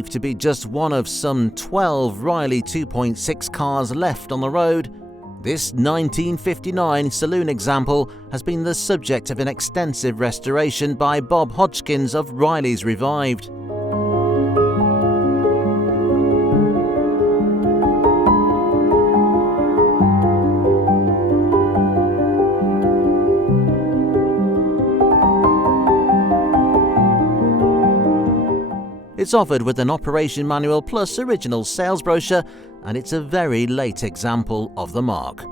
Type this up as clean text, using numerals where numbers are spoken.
believed to be just one of some 12 Riley 2.6 cars left on the road, this 1959 Saloon example has been the subject of an extensive restoration by Bob Hodgkins of Riley's Revived. It's offered with an operation manual plus original sales brochure, and it's a very late example of the marque.